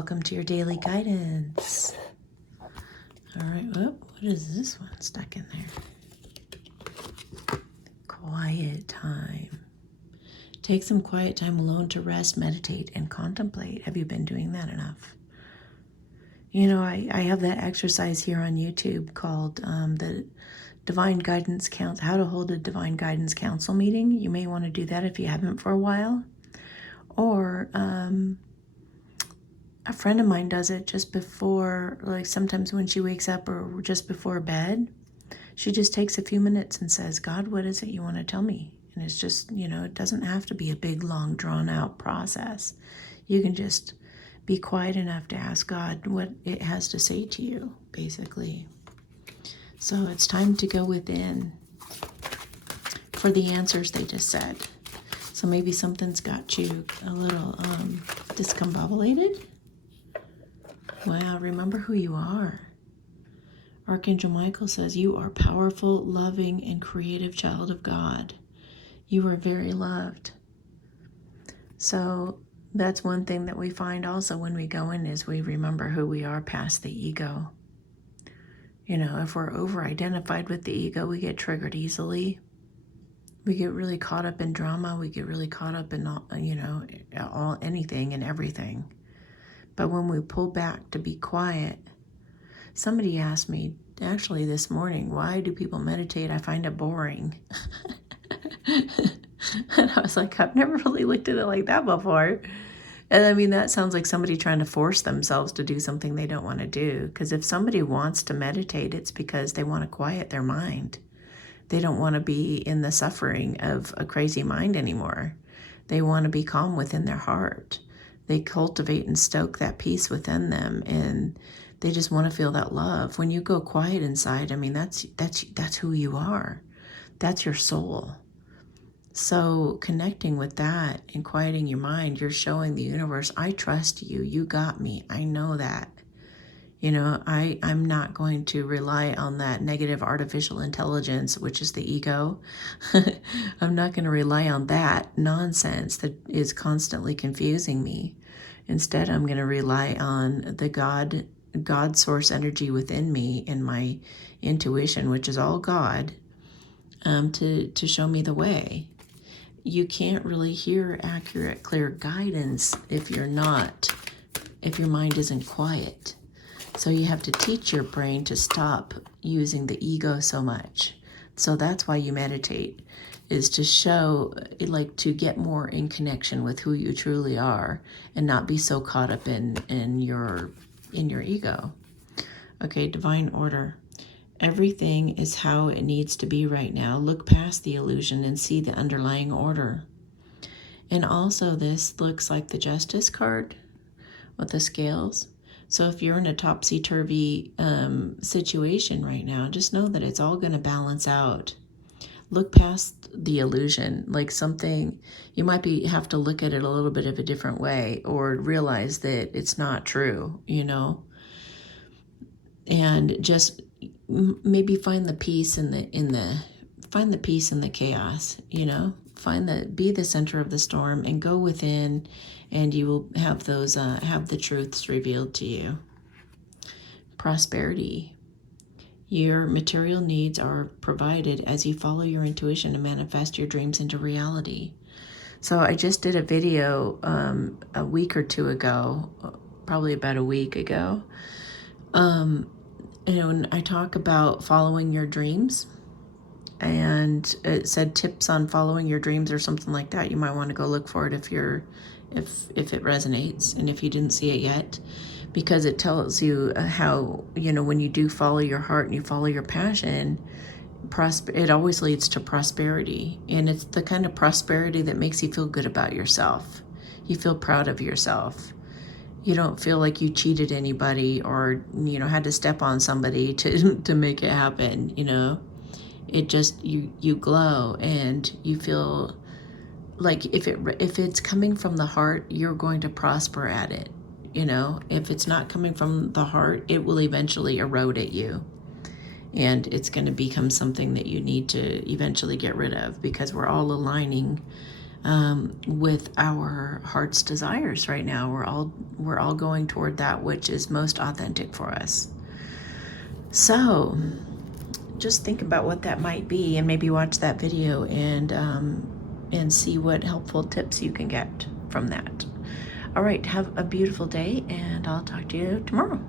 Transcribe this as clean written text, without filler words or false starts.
Welcome to your daily guidance. All right, what is this one stuck in there? Quiet time. Take some quiet time alone to rest, meditate, and contemplate. Have you been doing that enough? You know, I have that exercise here on YouTube called the Divine Guidance Council, how to hold a Divine Guidance Council meeting. You may want to do that if you haven't for a while. Or a friend of mine does it just before, like sometimes when she wakes up or just before bed. She just takes a few minutes and says, God, what is it you want to tell me? And it's just, you know, it doesn't have to be a big, long, drawn out process. You can just be quiet enough to ask God what it has to say to you, basically. So it's time to go within for the answers they just said. So maybe something's got you a little discombobulated. Wow, remember who you are. Archangel Michael says you are powerful, loving, and creative child of God. You are very loved. So that's one thing that we find also when we go in is we remember who we are past the ego. You know, if we're over-identified with the ego, we get triggered easily. We get really caught up in drama. We get really caught up in, anything and everything. But when we pull back to be quiet, somebody asked me actually this morning, why do people meditate? I find it boring. And I was like, I've never really looked at it like that before. And I mean, that sounds like somebody trying to force themselves to do something they don't want to do. Because if somebody wants to meditate, it's because they want to quiet their mind. They don't want to be in the suffering of a crazy mind anymore. They want to be calm within their heart. They cultivate and stoke that peace within them, and they just want to feel that love. When you go quiet inside, I mean, that's who you are. That's your soul. So connecting with that and quieting your mind, you're showing the universe, I trust you. You got me. I know that. You know, I'm not going to rely on that negative artificial intelligence, which is the ego. I'm not going to rely on that nonsense that is constantly confusing me. Instead, I'm going to rely on the God source energy within me and my intuition, which is all God, to show me the way. You can't really hear accurate, clear guidance if your mind isn't quiet. So you have to teach your brain to stop using the ego so much. So that's why you meditate, is to show, like, to get more in connection with who you truly are and not be so caught up in your ego. Okay, divine order. Everything is how it needs to be right now. Look past the illusion and see the underlying order. And also this looks like the Justice card with the scales. So if you're in a topsy-turvy situation right now, just know that it's all going to balance out. Look past the illusion, like something, you might have to look at it a little bit of a different way or realize that it's not true, you know, and just maybe find the peace in the chaos, you know, be the center of the storm and go within, and you will have have the truths revealed to you. Prosperity. Your material needs are provided as you follow your intuition to manifest your dreams into reality. So I just did a video a week or two ago, probably about a week ago. And I talk about following your dreams, and it said tips on following your dreams or something like that. You might want to go look for it if it resonates, and if you didn't see it yet, because it tells you how, you know, when you do follow your heart and you follow your passion, it always leads to prosperity. And it's the kind of prosperity that makes you feel good about yourself. You feel proud of yourself. You don't feel like you cheated anybody or, you know, had to step on somebody to make it happen, you know. It just, you glow and you feel like if it's coming from the heart, you're going to prosper at it. You know, if it's not coming from the heart, it will eventually erode at you. And it's going to become something that you need to eventually get rid of, because we're all aligning with our heart's desires right now. We're all going toward that which is most authentic for us. So just think about what that might be, and maybe watch that video and see what helpful tips you can get from that. All right, have a beautiful day, and I'll talk to you tomorrow.